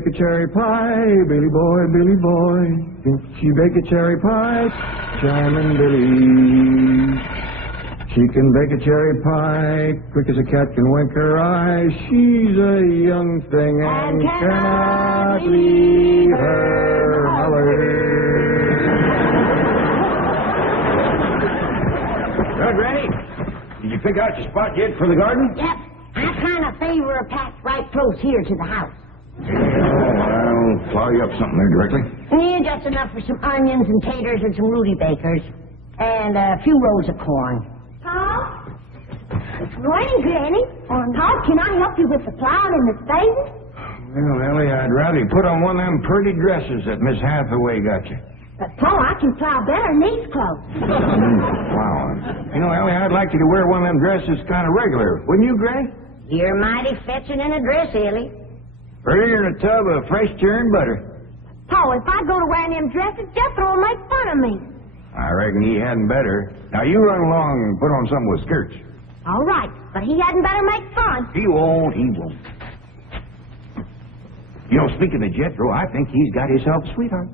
bake a cherry pie, Billy boy. Can she bake a cherry pie? Charming Billy. She can bake a cherry pie, quick as a cat can wink her eye. She's a young thing and cannot leave her mother. Well, Granny, did you pick out your spot yet for the garden? Yep. I kind of favor a patch right close here to the house. I'll plow you up something there directly. Yeah, just enough for some onions and taters and some rudibakers. And a few rows of corn. Paul? Morning, Granny. Paul, can I help you with the plowing and the spades? Well, Ellie, I'd rather you put on one of them pretty dresses that Miss Hathaway got you. But, Paul, I can plow better in these clothes. Plowing. You know, Ellie, I'd like you to wear one of them dresses kind of regular. Wouldn't you, Granny? You're mighty fetching in a dress, Elly. Prettier than a tub of fresh churned butter. Paul, if I go to wearing them dresses, Jethro will make fun of me. I reckon he hadn't better. Now, you run along and put on something with skirts. All right, but he hadn't better make fun. He won't. You know, speaking of Jethro, I think he's got himself a sweetheart.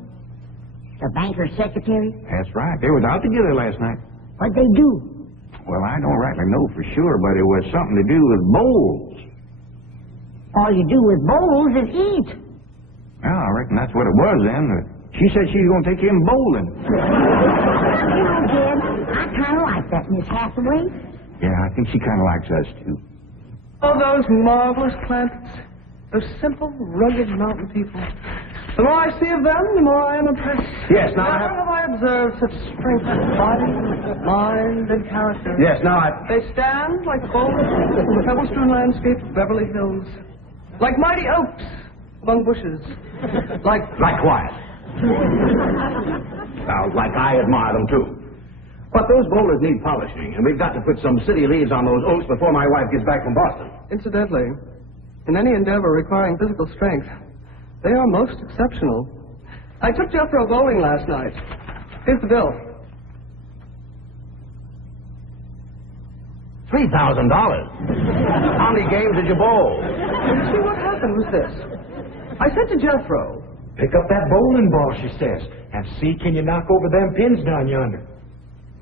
The banker's secretary? That's right. They was out together last night. What'd they do? Well, I don't rightly know for sure, but it was something to do with bowls. All you do with bowls is eat. Well, I reckon that's what it was then. She said she was going to take him bowling. You know, Jed, I kind of like that Miss Hathaway. Yeah, I think she kind of likes us, too. Oh, those marvelous Clampetts. Those simple, rugged mountain people. The more I see of them, the more I am impressed. Yes, now Never have I observed such strength of body, mind, and character. Yes, now They stand like the bold, pebble-strewn landscape of Beverly Hills. Like mighty oaks among bushes. Like quiet. Sounds like I admire them, too. But those boulders need polishing, and we've got to put some city leaves on those oaks before my wife gets back from Boston. Incidentally, in any endeavor requiring physical strength, they are most exceptional. I took Jethro bowling last night. Here's the bill. $3,000. How many games did you bowl? You see, what happened was this. I said to Jethro, "Pick up that bowling ball," she says, "and see can you knock over them pins down yonder."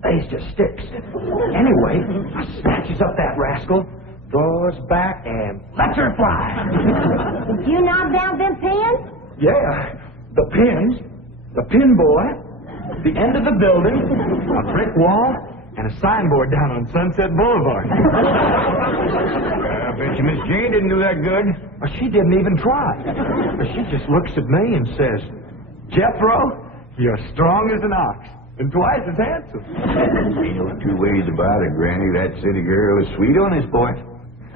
They's just sticks. Anyway, I snatches up that rascal, draws back, and lets her fly. Did you knock down them pins? Yeah, the pins, the pin boy, the end of the building, a brick wall, and a signboard down on Sunset Boulevard. I bet you Miss Jane didn't do that good. Well, she didn't even try. She just looks at me and says, "Jethro, you're strong as an ox and twice as handsome." Ain't no two ways about it, Granny. That city girl is sweet on this boy.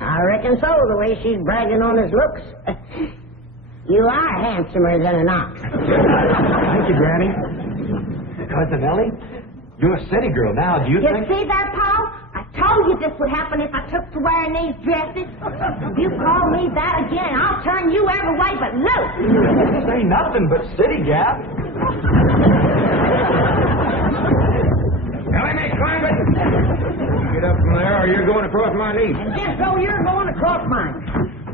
I reckon so, the way she's bragging on his looks. You are handsomer than an ox. Thank you, Granny. Cousin Ellie, you're a city girl now. Do you You think... see that, Paul? I told you this would happen if I took to wearing these dresses. If you call me that again, I'll turn you every way but loose. This ain't nothing but city gap. Elly May, climb it! Get up from there or you're going across my knee. And just so you're going across mine.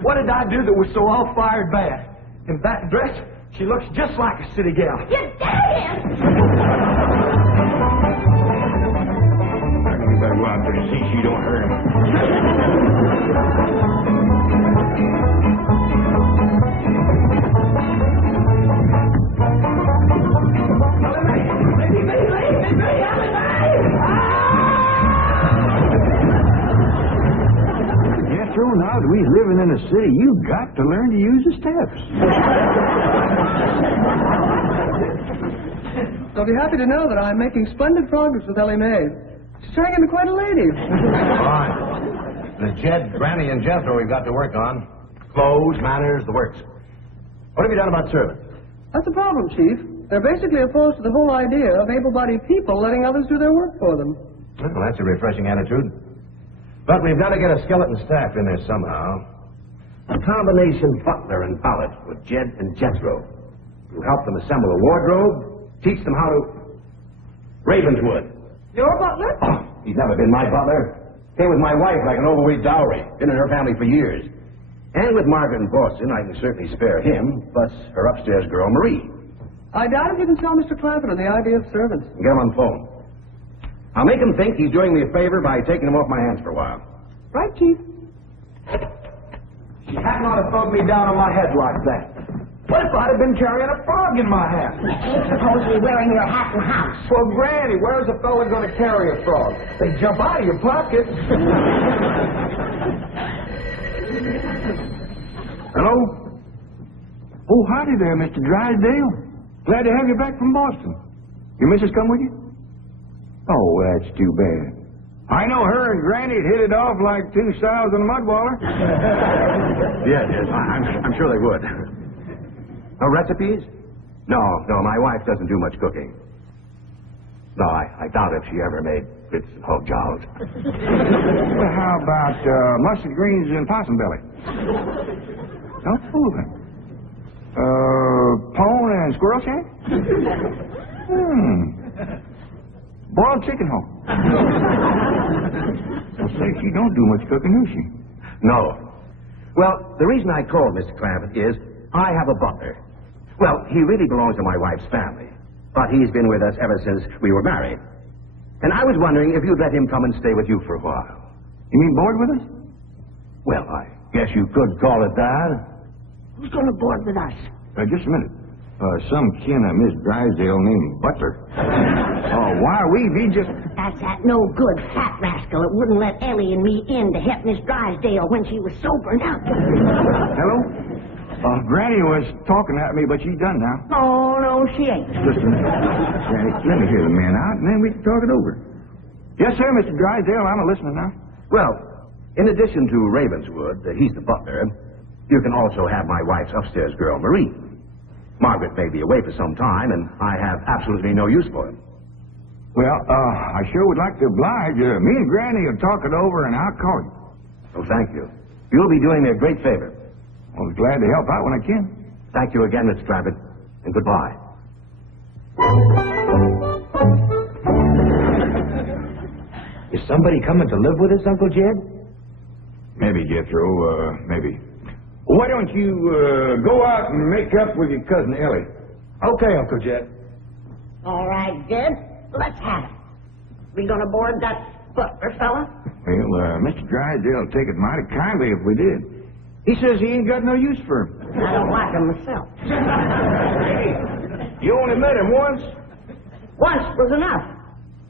What did I do that was so all-fired bad? In that dress, she looks just like a city gal. You dare! You better go out there and see she don't hurt him. Jethro, now that we're living in a city, you got to learn to use the steps. I'll be happy to know that I'm making splendid progress with Elly May. She's turning into quite a lady. Fine. The Jed, Granny, and Jethro we've got to work on. Clothes, manners, the works. What have you done about servants? That's the problem, Chief. They're basically opposed to the whole idea of able-bodied people letting others do their work for them. Well, that's a refreshing attitude. But we've got to get a skeleton staff in there somehow. A combination butler and valet with Jed and Jethro. To help them assemble a wardrobe, teach them how to... Ravenswood. Your butler? Oh, he's never been my butler. Came with my wife like an overweight dowry. Been in her family for years. And with Margaret in Boston, I can certainly spare him, plus her upstairs girl, Marie. I doubt if you can sell Mr. Clampett the idea of servants. Get him on the phone. I'll make him think he's doing me a favor by taking him off my hands for a while. Right, Chief? You hadn't ought to throw me down on my head like that. What if I'd have been carrying a frog in my hat? You ain't supposed to be wearing your hat in the house. Well, Granny, where's a fella going to carry a frog? They jump out of your pocket. Hello? Oh, howdy there, Mr. Drysdale. Glad to have you back from Boston. Your missus come with you? Oh, that's too bad. I know her and Granny hit it off like two sows in a mud waller. Yes, I'm sure they would. No recipes? No, my wife doesn't do much cooking. No, I doubt if she ever made grits and hog jows. Well, how about mustard greens and possum belly? No fooling. Pone and squirrel shank? Boiled chicken home. Well, say, she don't do much cooking, do she? No. Well, the reason I called Mr. Clampett is I have a butler. Well, he really belongs to my wife's family, but he's been with us ever since we were married. And I was wondering if you'd let him come and stay with you for a while. You mean board with us? Well, I guess you could call it that. Who's going to board with us? Just a minute. Some kin of Miss Drysdale named Butler. Oh, why, we just... That's that no good fat rascal that wouldn't let Elly and me in to help Miss Drysdale when she was sober now. Hello? Granny was talking at me, but she's done now. Oh, no, she ain't. Listen, Granny, let me hear the man out, and then we can talk it over. Yes, sir, Mr. Drysdale, I'm a listener now. Well, in addition to Ravenswood, he's the butler, you can also have my wife's upstairs girl, Marie. Margaret may be away for some time, and I have absolutely no use for him. Well, I sure would like to oblige. Me and Granny will talk it over, and I'll call you. Oh, thank you. You'll be doing me a great favor. I'll be glad to help out when I can. Thank you again, Mr. Clampett, and goodbye. Is somebody coming to live with us, Uncle Jed? Maybe, Jethro, maybe. Why don't you go out and make up with your cousin Elly? Okay, Uncle Jed. All right, Jed. Let's have it. We going to board that butler fella? Well, Mr. Drysdale will take it mighty kindly if we did. He says he ain't got no use for him. I don't like him myself. You only met him once? Once was enough.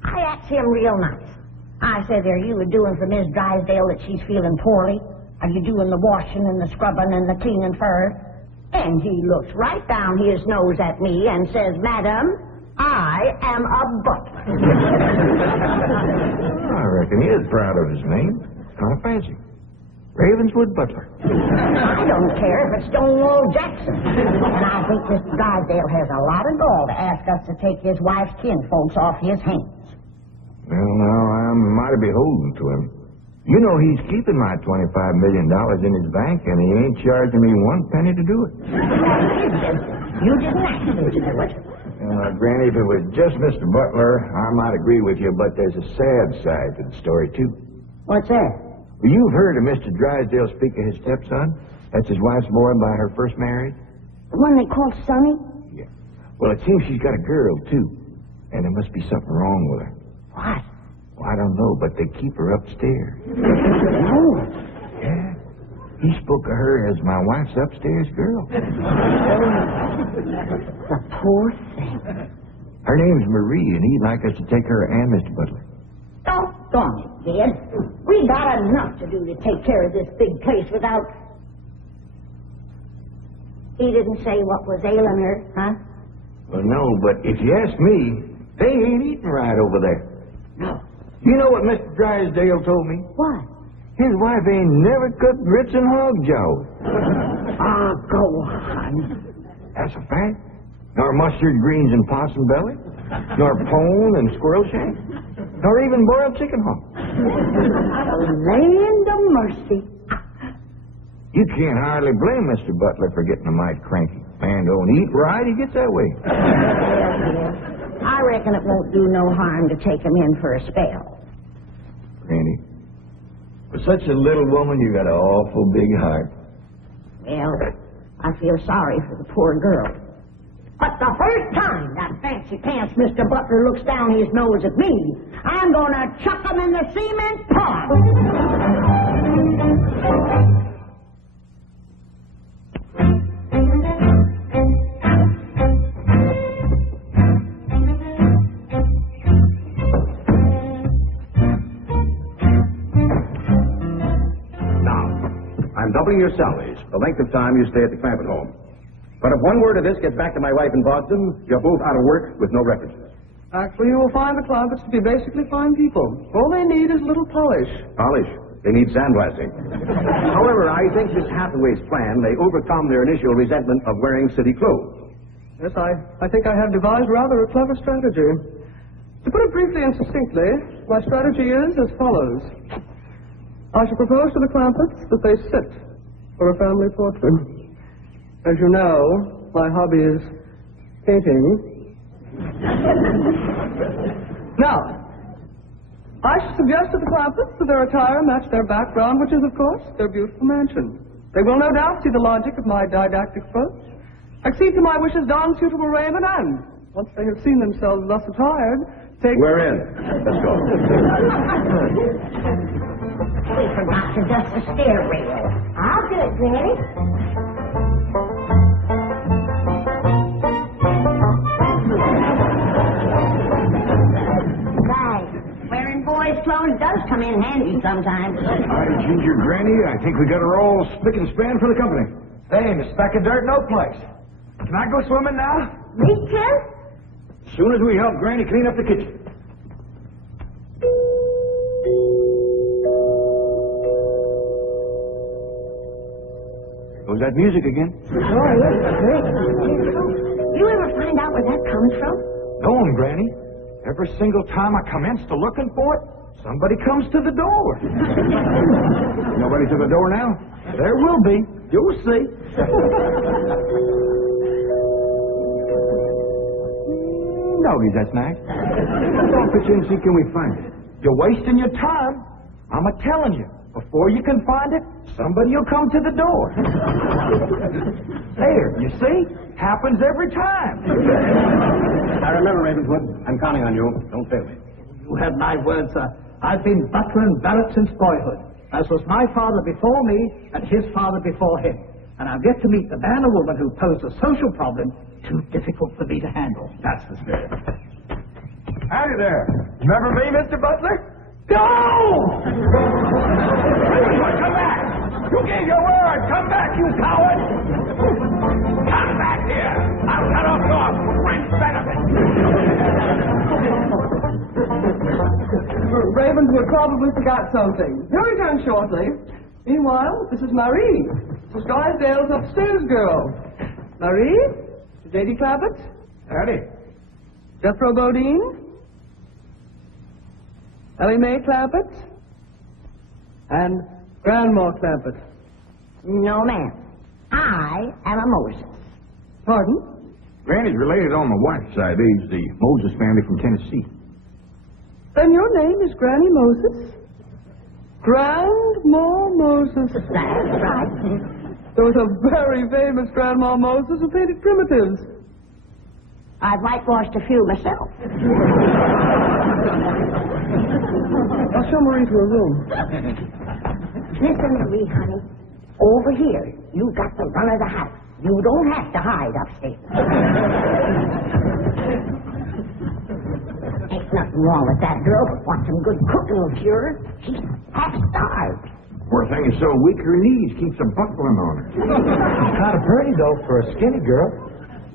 I asked him real nice. I said, are you doing for Miss Drysdale that she's feeling poorly? Are you doing the washing and the scrubbing and the cleaning for her? And he looks right down his nose at me and says, Madam, I am a butler. I reckon he is proud of his name. Kind of fancy. Ravenswood Butler. I don't care if it's Stonewall Jackson. And I think Mr. Drysdale has a lot of gall to ask us to take his wife's kinfolks off his hands. Well, now, I'm mighty beholden to him. You know he's keeping my $25 million in his bank, and he ain't charging me one penny to do it. You didn't ask him to do it. Granny, if it was just Mr. Butler, I might agree with you, but there's a sad side to the story, too. What's that? Well, you've heard of Mr. Drysdale speak of his stepson? That's his wife's boy by her first marriage? The one they called Sonny? Yeah. Well, it seems she's got a girl, too. And there must be something wrong with her. What? Well, I don't know, but they keep her upstairs. No. Yeah. He spoke of her as my wife's upstairs girl. The poor thing. Her name's Marie, and he'd like us to take her and Mr. Butler. Doggone it, Dad. We got enough to do to take care of this big place without... He didn't say what was ailing her, huh? Well, no, but if you ask me, they ain't eating right over there. No. You know what Mr. Drysdale told me? What? His wife ain't never cooked grits and hog jaws. Go on. That's a fact. Nor mustard greens and possum belly. Nor pone and squirrel shank. Nor even boiled chicken hog. Land of mercy. You can't hardly blame Mr. Butler for getting a mite cranky. Man don't eat right, he gets that way. I reckon it won't do no harm to take him in for a spell. Granny, for such a little woman, you got an awful big heart. Well, I feel sorry for the poor girl. But the first time that fancy pants Mr. Butler looks down his nose at me, I'm gonna chuck him in the cement pond. I'm doubling your salaries, the length of time you stay at the Clampett home. But if one word of this gets back to my wife in Boston, you're both out of work with no references. Actually, you will find the Clampetts to be basically fine people. All they need is a little polish. Polish. They need sandblasting. However, I think Miss Hathaway's plan may overcome their initial resentment of wearing city clothes. Yes, I think I have devised rather a clever strategy. To put it briefly and succinctly, my strategy is as follows. I shall propose to the Clampetts that they sit for a family portrait. As you know, my hobby is painting. Now, I shall suggest to the Clampetts that their attire match their background, which is, of course, their beautiful mansion. They will no doubt see the logic of my didactic approach, accede to my wishes, don suitable raiment, and, once they have seen themselves thus attired, take... We're in. Let's go. We forgot to dust the stair rail. I'll do it, Granny. Right. Wearing boys' clothes does come in handy sometimes. Hi, Ginger Granny. I think we got her all spick and span for the company. Same, a speck of dirt, no place. Can I go swimming now? Me too? As soon as we help Granny clean up the kitchen. Was that music again? Oh, yes, great. You ever find out where that comes from? Going, Granny. Every single time I commence to looking for it, somebody comes to the door. Nobody to the door now? There will be. You'll see. Doggies, that's nice. Don't pitch in and see, can we find it? You're wasting your time. I'm a-telling you. Before you can find it, somebody will come to the door. There, you see? Happens every time. I remember, Ravenswood. I'm counting on you. Don't fail me. You have my word, sir. I've been butler and valet since boyhood, as was my father before me and his father before him. And I've yet to meet the man or woman who posed a social problem too difficult for me to handle. That's the spirit. Howdy there. Remember me, Mr. Butler? Go! Come back! You gave your word! Come back, you coward! Come back here! I'll cut off your friend's benefit! Ravenswood probably forgot something. He'll return shortly. Meanwhile, this is Marie. This is Drysdale's upstairs girl. Marie? Lady Clampett? Howdy. Jethro Bodine? Elly May Clampett? And Grandma Clampett. No, ma'am. I am a Moses. Pardon? Granny's related on my wife's side. They's the Moses family from Tennessee. Then your name is Granny Moses? Grandma Moses. That's right. There was a very famous Grandma Moses who painted primitives. I've whitewashed a few myself. I'll show Marie to her room. Listen, Marie, honey. Over here, you got the run of the house. You don't have to hide upstairs. Ain't nothing wrong with that girl, but want some good cooking will cure her. She's half starved. Poor thing is so weak her knees keeps a buckling on her. Kind of pretty, though, for a skinny girl.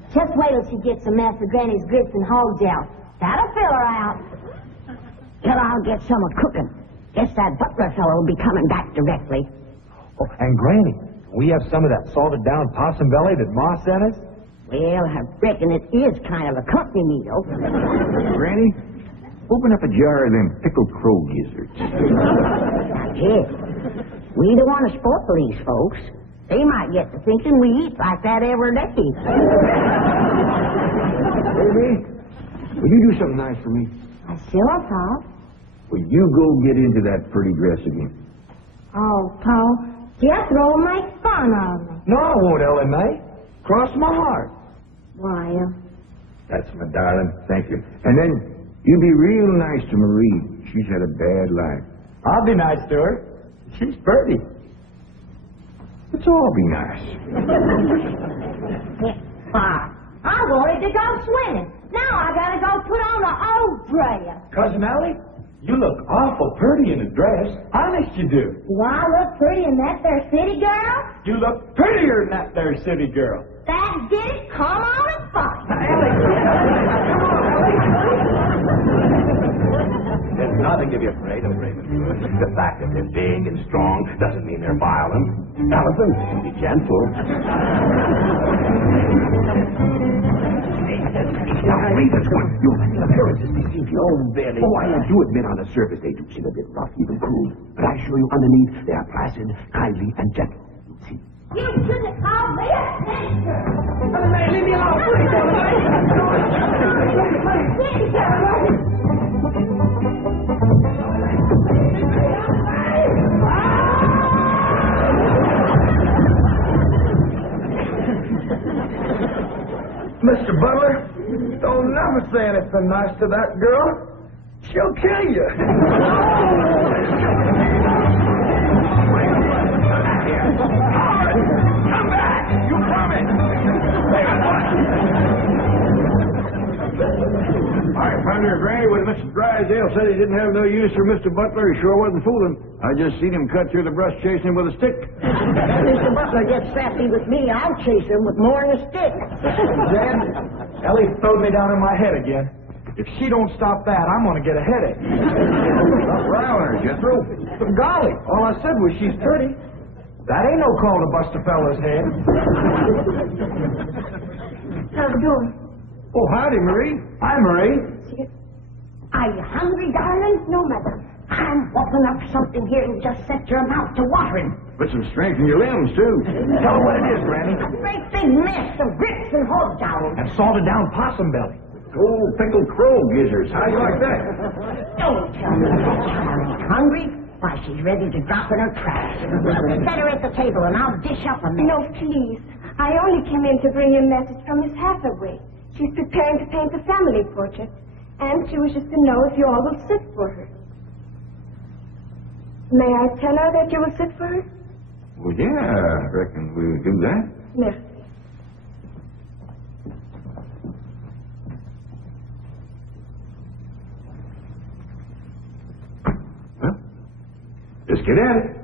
Just wait till she gets a mess of Granny's grits and hog gel. That'll fill her out. Till I'll get some of cooking. Guess that butler fellow will be coming back directly. Oh, and Granny, we have some of that salted down possum belly that Ma sent us? Well, I reckon it is kind of a company meal. Granny, open up a jar of them pickled crow gizzards. Now, Jed, we don't want to spoil these folks. They might get to thinking we eat like that every day. Baby, will you do something nice for me? Sure, Paul. Will you go get into that pretty dress again? Oh, Paul, Jethro makes fun of me. No, I won't, Elly May. Cross my heart. Why, That's my darling. Thank you. And then you be real nice to Marie. She's had a bad life. I'll be nice to her. She's pretty. Let's all be nice. Pa, I wanted to go swimming. Now I gotta go put on the old dress. Cousin Elly, you look awful pretty in a dress. Honest you do. Do I look pretty in that there city girl? You look prettier than that there city girl. That did it. Come on and fight. There's nothing to be afraid of, Ravenswood. The fact that they're big and strong doesn't mean they're violent. Elephants can be gentle. Now, Ravenswood, your appearances deceive you. Oh, Beverly. Oh, I do admit on the surface they do seem a bit rough, even cruel. But I assure you, underneath, they are placid, kindly, and gentle. See? You shouldn't have called me a sister. Leave me alone, please, Mr. Butler, don't never say anything nice to that girl. She'll kill you. Come back! You promised! I found your granny when Mr. Drysdale said he didn't have no use for Mr. Butler. He sure wasn't fooling. I just seen him cut through the brush chasing him with a stick. Mr. Butler gets sassy with me, I'll chase him with more than a stick. Dad, Ellie throwed me down on my head again. If she don't stop that, I'm gonna get a headache. What's wrong with her, Jethro? Golly, all I said was she's pretty. That ain't no call to bust a fella's head. How's it going? Oh, howdy, Marie. Hi, Marie. Are you hungry, darling? No, madam. I'm whopping up something here to just set your mouth to watering. Put some strength in your limbs, too. Tell her what it is, Granny. A great big mess of grits and hog jowls. And salted down possum belly. Old pickled crow gizzards. How do you like that? Don't tell me that child ain't hungry. Why, she's ready to drop in her tracks. Set her at the table and I'll dish up a mess. No, please. I only came in to bring you a message from Miss Hathaway. She's preparing to paint a family portrait. And she wishes to know if you all will sit for her. May I tell her that you will sit for her? Well, yeah, I reckon we'll do that. Merci. Well, just get at it.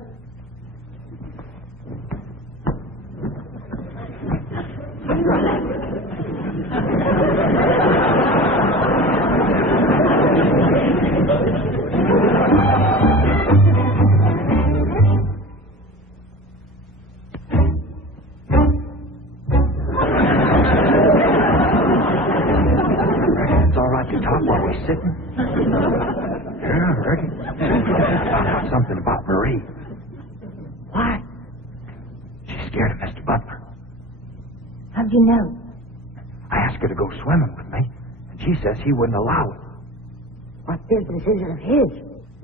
Sitting? Yeah, I reckon. Found out something about Marie. What? She's scared of Mr. Butler. How'd you know? I asked her to go swimming with me, and she says he wouldn't allow it. What business is it of his?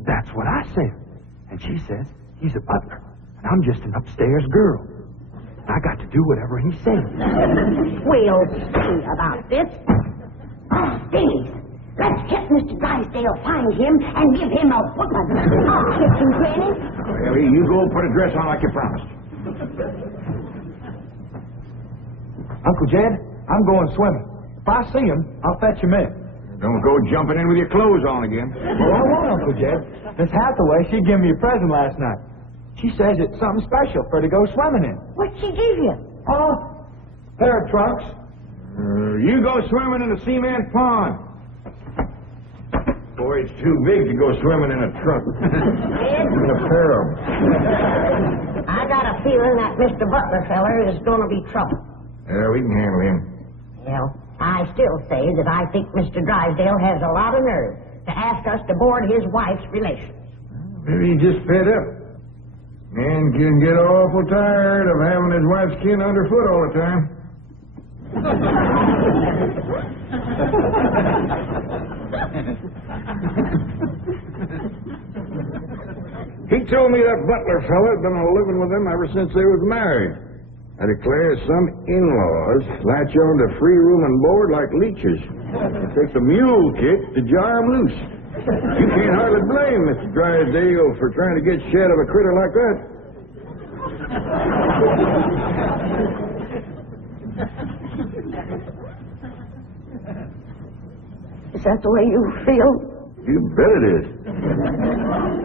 That's what I said. And she says he's a butler, and I'm just an upstairs girl. I got to do whatever he says. We'll see about this. Oh, Denise. Let's get Mr. Drysdale, find him, and give him a whooping. Oh, Kitchen Granny. Harry, you go put a dress on like you promised. Uncle Jed, I'm going swimming. If I see him, I'll fetch him in. Don't go jumping in with your clothes on again. Well, I won't, Uncle Jed. Miss Hathaway, she gave me a present last night. She says it's something special for her to go swimming in. What'd she give you? Oh, pair of trunks. You go swimming in the cement pond. Boy, it's too big to go swimming in a trunk. In a pair of them. I got a feeling that Mr. Butler feller is going to be trouble. Yeah, we can handle him. Well, I still say that I think Mr. Drysdale has a lot of nerve to ask us to board his wife's relations. Maybe he's just fed up. Man can get awful tired of having his wife's skin underfoot all the time. He told me that butler fella had been living with them ever since they was married. I declare some in-laws latch on to free room and board like leeches. It takes a mule kick to jar 'em loose. You can't hardly blame Mr. Drysdale for trying to get shed of a critter like that. Is that the way you feel? You bet it is.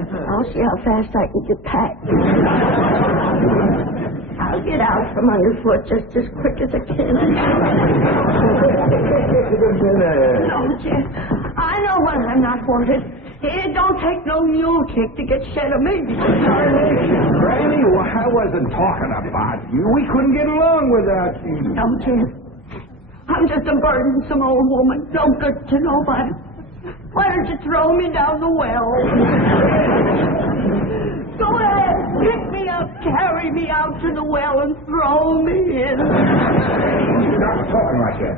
I'll see how fast I can get packed. I'll get out from underfoot just as quick as I can. No, Jeff. I know when I'm not wanted. It don't take no mule kick to get shed of me. Granny, I wasn't talking about you. We couldn't get along without you. No, Jeff. I'm just a burdensome old woman. No good to nobody. Why don't you throw me down the well? Go ahead. Pick me up, carry me out to the well, and throw me in. You're not talking like that.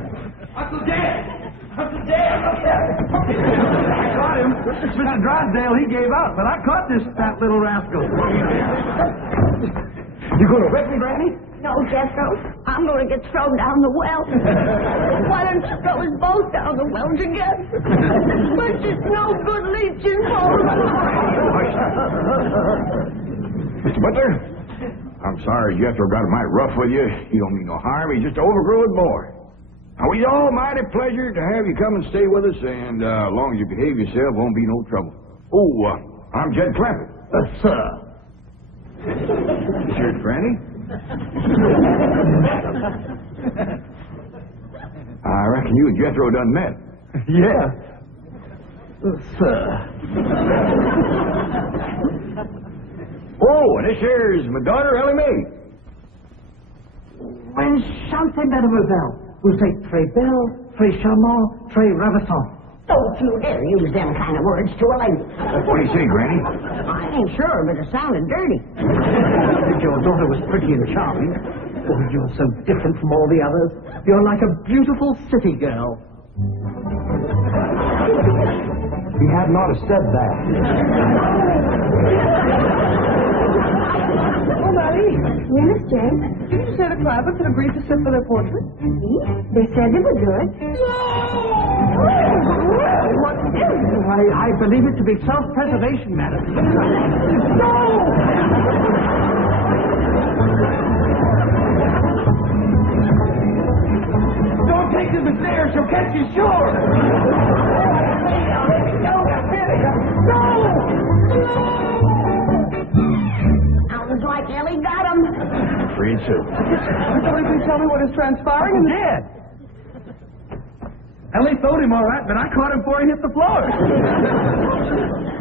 Uncle Dan! Uncle Dan, look at him! I caught him. Mr. Drysdale, he gave out, but I caught this fat little rascal. You going to whip me, Granny? No, Jethro. I'm going to get thrown down the well. Why don't you throw us both down the well together? But it's no good leeching for Mr. Butler, I'm sorry Jethro got mighty rough with you. He don't mean no harm. He's just an overgrown boy. Now, we all mighty pleasure to have you come and stay with us, and as long as you behave yourself, won't be no trouble. Oh, I'm Jed Clampetts. Sir. This here's Granny. I reckon you and Jethro done met. Yeah. Sir. Oh, and this here's my daughter, Elly May. Enchanté, mademoiselle. Vous êtes très belle, très charmant, très ravissant. Don't you dare use them kind of words to a lady. What do you say, Granny? I ain't sure, but it sounded dirty. If your daughter was pretty and charming, oh, you're so different from all the others. You're like a beautiful city girl. He had not have said that. Oh, Molly, Yes, Jane. didn't you say the Clampetts had agreed to sit for their portrait? They said they would do it. What is it? I believe it to be self-preservation, madam. Don't take him to stairs, she'll catch you sure! Sounds like Ellie got him. Afraid so. Somebody please tell me what is transpiring? Dead! Ellie throwed him all right, but I caught him before he hit the floor.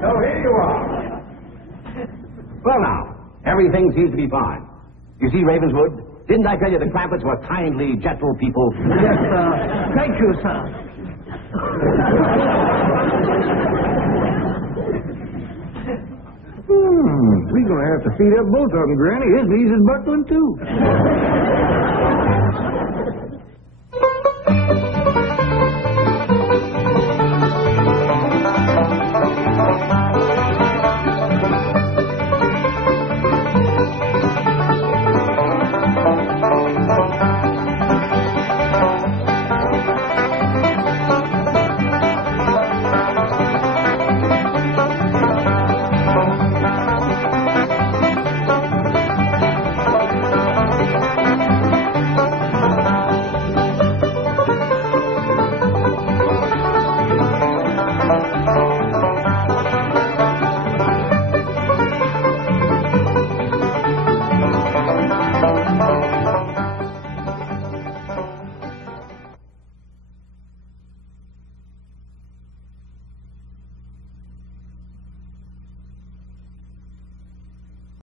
So here you are. Well, now, everything seems to be fine. You see, Ravenswood, didn't I tell you the Clampetts were kindly, gentle people? Yes, sir. Thank you, sir. We're going to have to feed up both of them, Granny. His knees is buckling, too.